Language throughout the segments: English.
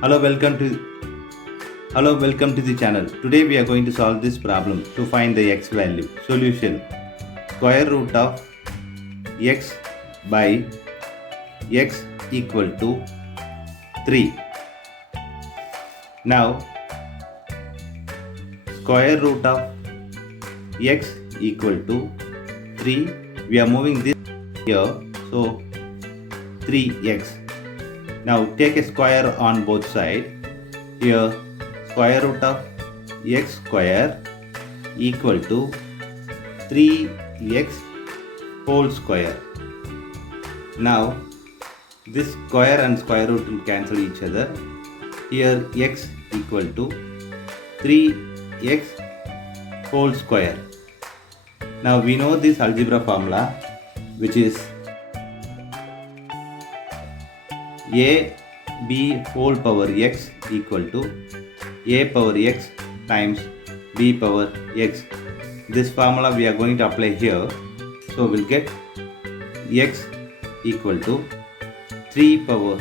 Hello, welcome to the channel. Today we are going to solve this problem to find the x value. Solution: square root of x by x equal to 3. Now, square root of x equal to 3. We are moving this here, so 3x. Now take a square on both sides. Here, square root of x square equal to 3x whole square. Now this square and square root will cancel each other. Here x equal to 3x whole square. Now we know this algebra formula, which is b whole power x equal to a power x times b power x. This formula we are going to apply here. So we'll get x equal to 3 power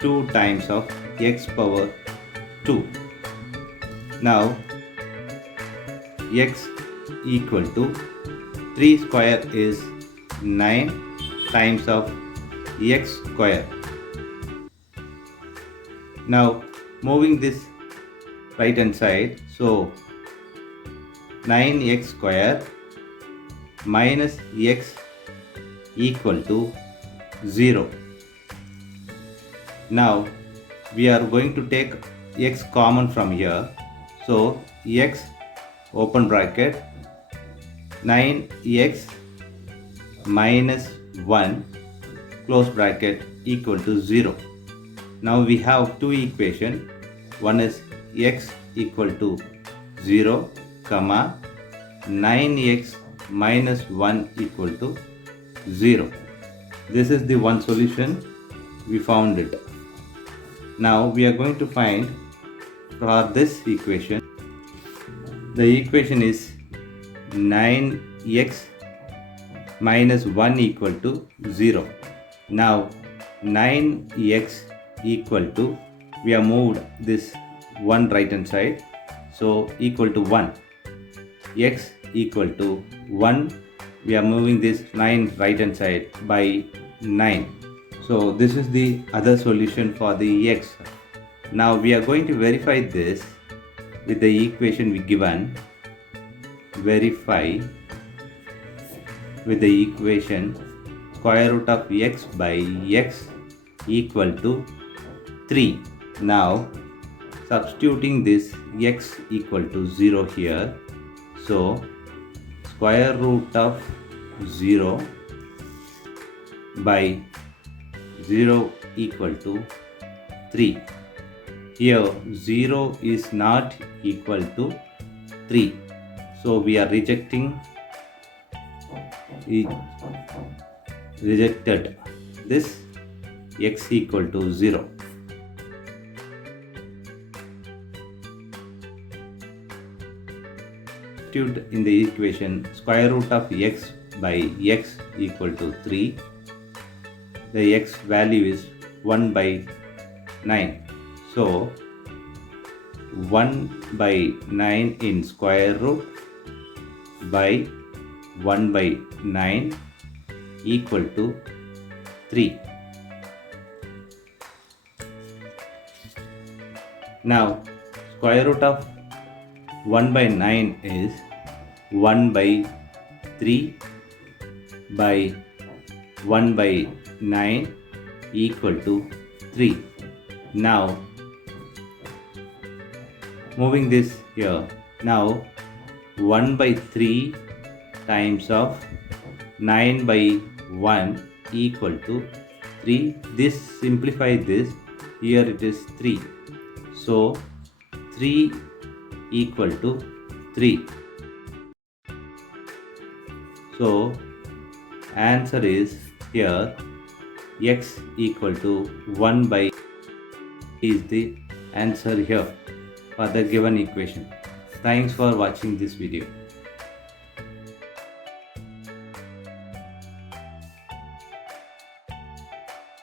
2 times of x power 2. Now x equal to 3 square is 9 times of x square. Now moving this right hand side, so 9x square minus x equal to 0. Now we are going to take x common from here, so x open bracket 9x minus 1 close bracket equal to 0. Now we have two equations. One is x equal to 0, comma 9x minus 1 equal to 0. This is the one solution. We found it. Now we are going to find for this equation. The equation is 9x minus 1 equal to 0. Now 9x equal to, we have moved this 1 right hand side, so equal to 1. X equal to 1, we are moving this 9 right hand side by 9. So this is the other solution for the x. Now we are going to verify this with the equation we given. Verify with the equation square root of x by x equal to 3. Now substituting this x equal to 0 here, so square root of 0 by 0 equal to 3. Here 0 is not equal to 3, so we are rejected this x equal to 0. In the equation square root of x by x equal to 3, the x value is 1 by 9. So 1 by 9 in square root by 1 by 9 equal to 3. Now square root of 1 by 9 is 1 by 3 by 1 by 9 equal to 3. Now moving this here, now 1 by 3 times of 9 by 1 equal to 3. This simplify this, here it is 3. So 3 equal to 3. So answer is here x equal to 1 by is the answer here for the given equation. Thanks for watching this video.